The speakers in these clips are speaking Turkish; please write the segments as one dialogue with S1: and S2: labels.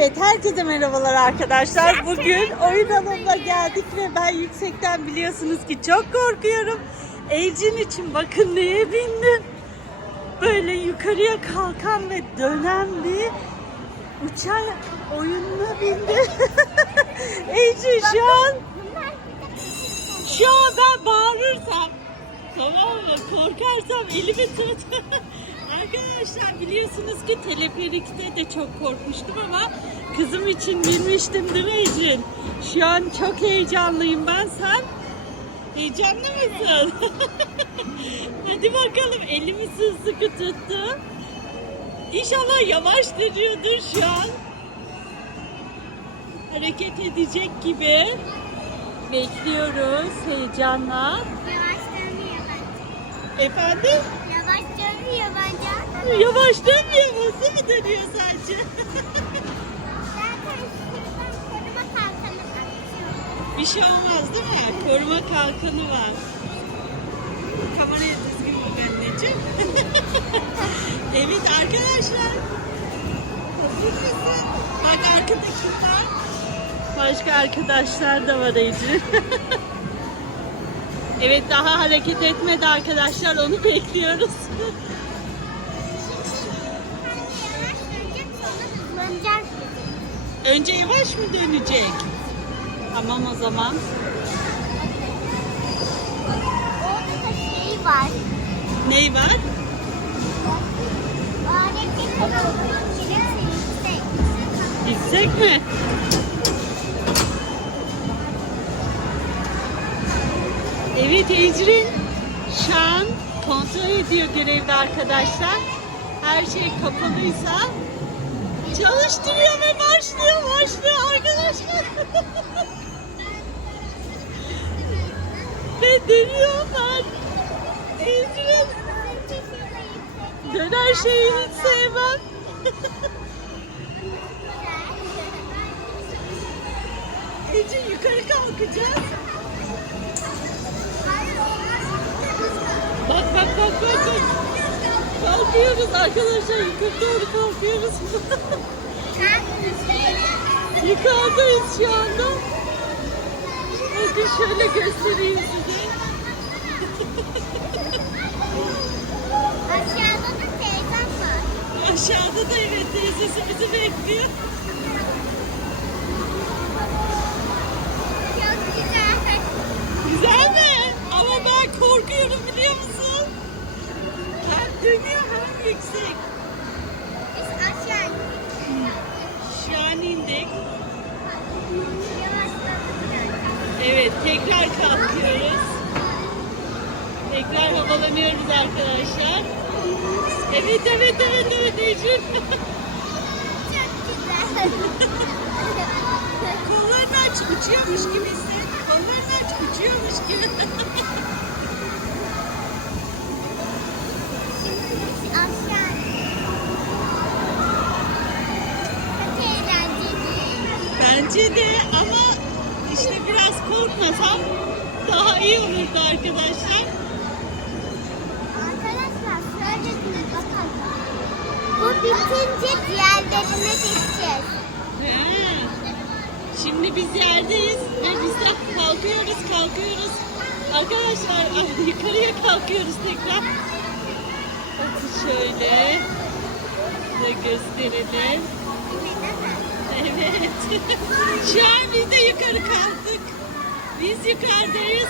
S1: Evet, herkese merhabalar arkadaşlar. Bugün oyun alanına geldik ve ben yüksekten biliyorsunuz ki çok korkuyorum. Evcin için bakın neye bindim. Böyle yukarıya kalkan ve dönen bir uçan oyununa bindim. Evcin şu an, şu an ben bağırırsam, tamam mı? Korkarsam elimi tut. Arkadaşlar biliyorsunuz ki teleferikte de çok korkmuştum ama kızım için binmiştim değil mi Ecrin? Şu an çok heyecanlıyım ben. Sen heyecanlı mısın? Hadi bakalım elimi sıkı tuttu. İnşallah yavaş dönüyordur şu an. Hareket edecek gibi. Bekliyoruz heyecanla.
S2: Yavaş dönüyor bence.
S1: Efendim?
S2: Yavaş dönüyor bence.
S1: Yavaş dönmüyor mu? Hızlı mı dönüyor sadece? Bir şey olmaz değil mi? Koruma kalkanı var. Kameraya düzgün bak anneciğim. evet arkadaşlar. Hazır mısın? Bak arkada kim var? Başka arkadaşlar da var Ece. evet daha hareket etmedi arkadaşlar. Onu bekliyoruz. Önce yavaş mı dönecek? Tamam o zaman.
S2: Orada da şey var.
S1: Ney var?
S2: Aletin kilisi yüksek.
S1: Mi? Evet Ecrin şu an kontrol ediyor görevli arkadaşlar. Her şey kapalıysa çalıştırıyor ve başlıyor başlıyor arkadaşlar. ve dönüyorlar. Ecrin dönen şeyi hiç sevmem. Ecrin yukarı kalkacağız. Bak bak bak bak. bak. Kalkıyoruz arkadaşlar yukarı doğru kalkıyoruz. Yukarıdayız şu anda. Bakın şöyle göstereyim size.
S2: Aşağıda da teyzem var.
S1: Aşağıda da evet teyzesi bizi bekliyor. Tekrar kalkıyoruz. Tekrar havalanıyoruz arkadaşlar. Evet evet evet evet Ecrin. Kollarını aç uçuyormuş gibi hisset. Kollarını aç uçuyormuş gibi. Bence de korkmasam daha iyi olurdu arkadaşlar.
S2: Arkadaşlar şöyle bir bakalım. Bu bitince diğerlerine geçeceğiz.
S1: He. Şimdi biz yerdeyiz ve biz de kalkıyoruz kalkıyoruz. Arkadaşlar ay, yukarıya kalkıyoruz tekrar. Bakın şöyle. Size gösterelim. Evet. Şu an biz de yukarı kalktık. Biz yukarıdayız.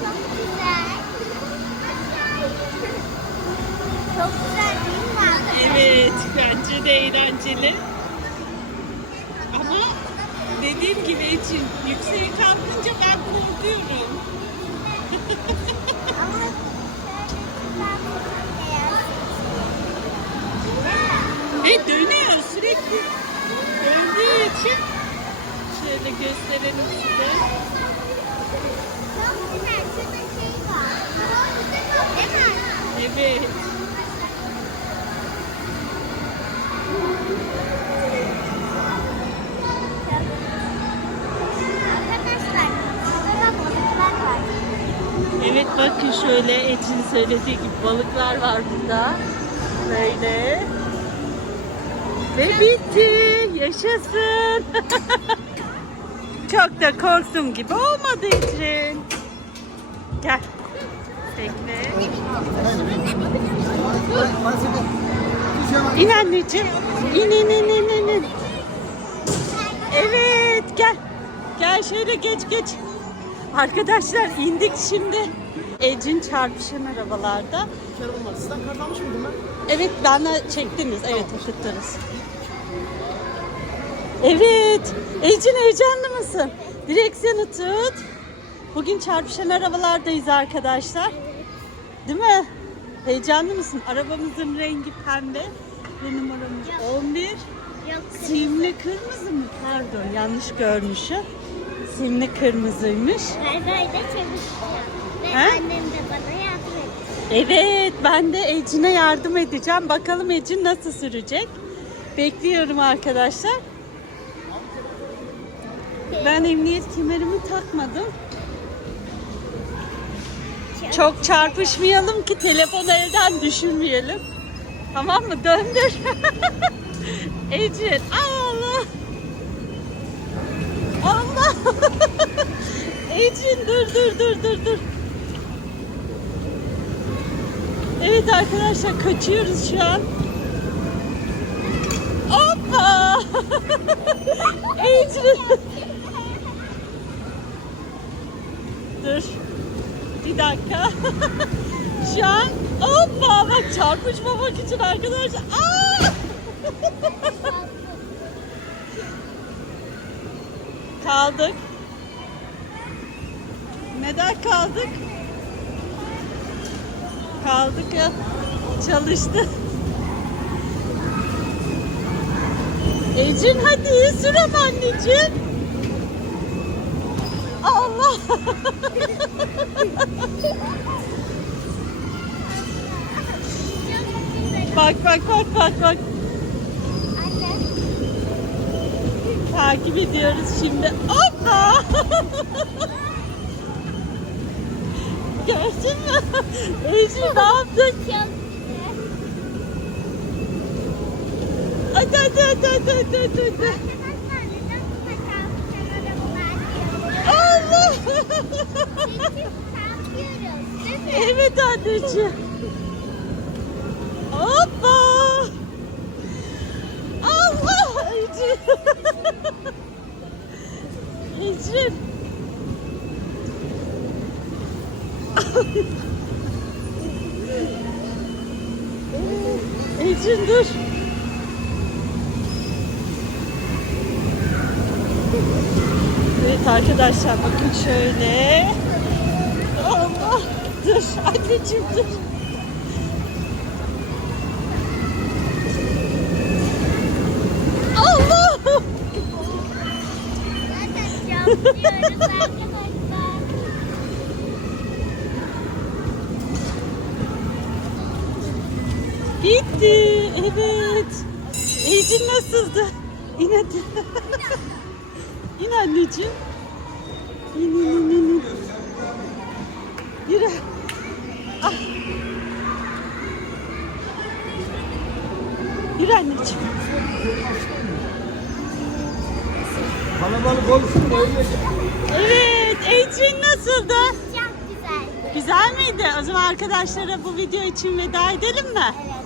S2: Çok güzel. Çok güzel değil mi arkadaşlar?
S1: Evet, bence de eğlenceli. Ama dediğim gibi için yükseğe kalkınca ben korkuyorum. Ve dönüyor sürekli. Şöyle gösterelim size. Evet. Evet bakın şöyle Etin söylediği gibi balıklar var burada. Böyle. Ve bitti. Yaşasın. Çok da korktuğum gibi olmadığı için. Gel. Bekle. İn anneciğim. İn in in in in. in. Evet gel. Gel şöyle geç geç. Arkadaşlar indik şimdi. Ecin çarpışan arabalarda.
S3: Sizden kart almış mıydım ben?
S1: Evet bana çektiniz. Evet okuttunuz. Evet. Ecin heyecanlı mısın? Direksiyonu tut. Bugün çarpışan arabalardayız arkadaşlar. Değil mi? Heyecanlı mısın? Arabamızın rengi pembe. Ve numaramız 11.
S2: Yok.
S1: Simli kırmızı mı? Pardon yanlış görmüşüm. Simli kırmızıymış.
S2: Ben böyle çalışacağım. Ve
S1: He?
S2: annem de bana yardım edecek.
S1: Evet ben de Ecin'e yardım edeceğim. Bakalım Ecin nasıl sürecek. Bekliyorum arkadaşlar. Ben emniyet kemerimi takmadım. Çok çarpışmayalım ki telefonu elden düşürmeyelim. Tamam mı? Döndür. Ecin Allah. Allah. Ecin dur dur dur dur dur. Evet arkadaşlar kaçıyoruz şu an. Hoppa! Ecrin. Dur. Bir dakika. şu an hoppa bak çarpışmamak için arkadaşlar. Aa! kaldık. Neden kaldık? Kaldık ya. Çalıştı. Ecin hadi sür ama anneciğim. Bak bak bak bak bak. Takip ediyoruz şimdi. Hoppa. Gördün mü? Ecin ne yaptın?
S2: Güzel.
S1: Hadi hadi hadi hadi hadi hadi. hadi.
S2: Arkadaşlar neden bu kadar arabalar mi?
S1: Evet anneciğim. Hoppa. Allah Ecin. Ecin. Ecin dur. Arkadaşlar bakın şöyle. Allah dur anneciğim dur. Allah! Bitti. Evet. Ecin nasıldı? İn hadi. İn anneciğim. İn in in in. in. Yürü. Ah. Yürü anneciğim.
S3: Kalabalık olsun da öyle.
S1: Evet. Ecin nasıldı?
S2: Çok güzel.
S1: Güzel miydi? O zaman arkadaşlara bu video için veda edelim mi?
S2: Evet